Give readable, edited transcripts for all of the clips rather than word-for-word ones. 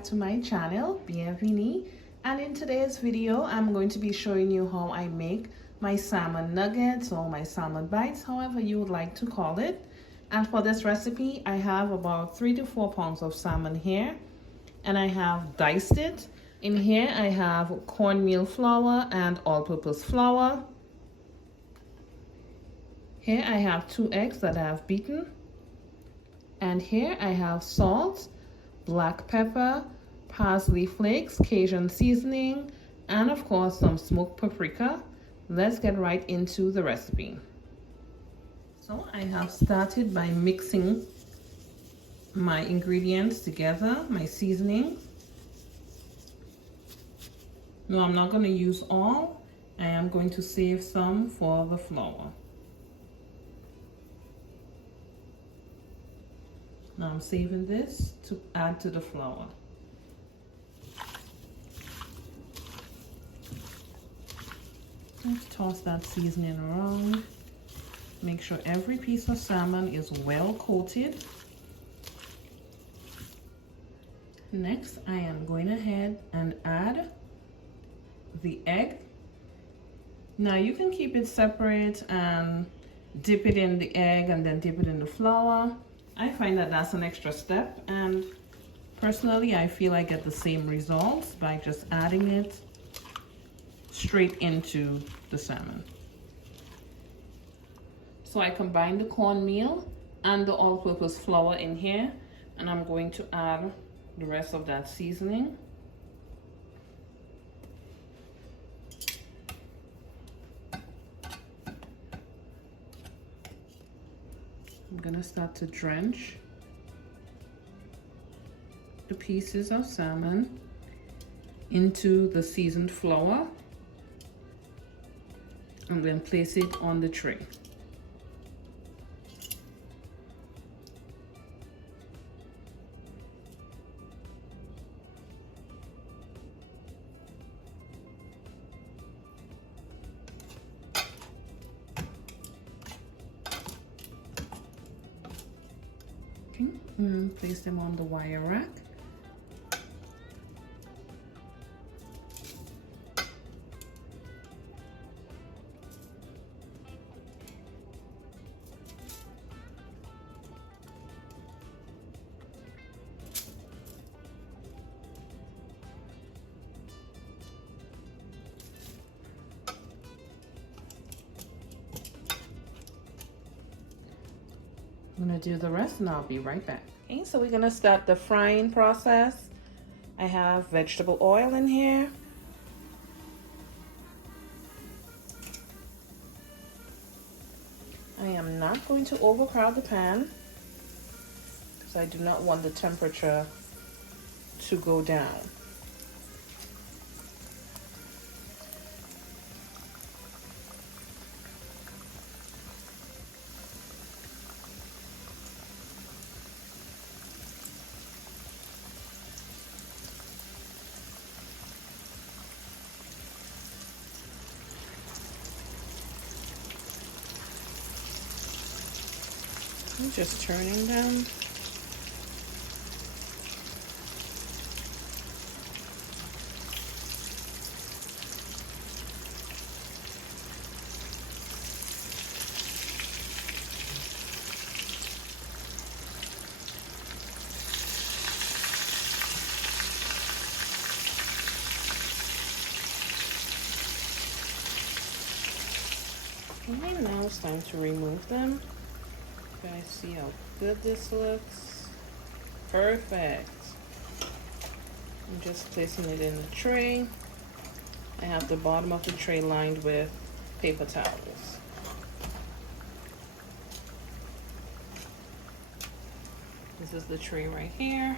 back to my channel. Bienvenue. And in today's video, I'm going to be showing you how I make my salmon nuggets or my salmon bites, however you would like to call it. And for this recipe, I have about 3 to 4 pounds of salmon here, and I have diced it. In here, I have cornmeal flour and all-purpose flour. Here I have 2 eggs that I have beaten. And here I have salt, black pepper, parsley flakes, Cajun seasoning, and of course some smoked paprika. Let's get right into the recipe. So I have started by mixing my ingredients together, my seasoning. No, I'm not going to use all. I am going to save some for the flour. Now I'm saving this to add to the flour. Let's toss that seasoning around. Make sure every piece of salmon is well coated. Next, I am going ahead and add the egg. Now you can keep it separate and dip it in the egg and then dip it in the flour. I find that that's an extra step, and personally I feel I get the same results by just adding it straight into the salmon. So I combine the cornmeal and the all-purpose flour in here, and I'm going to add the rest of that seasoning. I'm gonna start to drench the pieces of salmon into the seasoned flour and then place it on the tray. Place them on the wire rack. I'm gonna do the rest and I'll be right back. Okay, so we're gonna start the frying process. I have vegetable oil in here. I am not going to overcrowd the pan because I do not want the temperature to go down. I'm just turning them. Okay, now it's time to remove them. You guys see how good this looks? Perfect. I'm just placing it in the tray. I have the bottom of the tray lined with paper towels. This is the tray right here.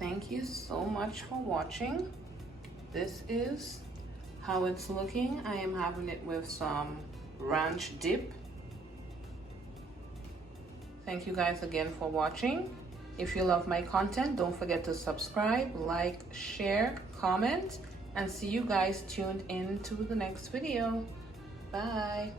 Thank you so much for watching. This is how it's looking. I am having it with some ranch dip. Thank you guys again for watching. If you love my content, don't forget to subscribe, like, share, comment, and see you guys tuned in to the next video. Bye.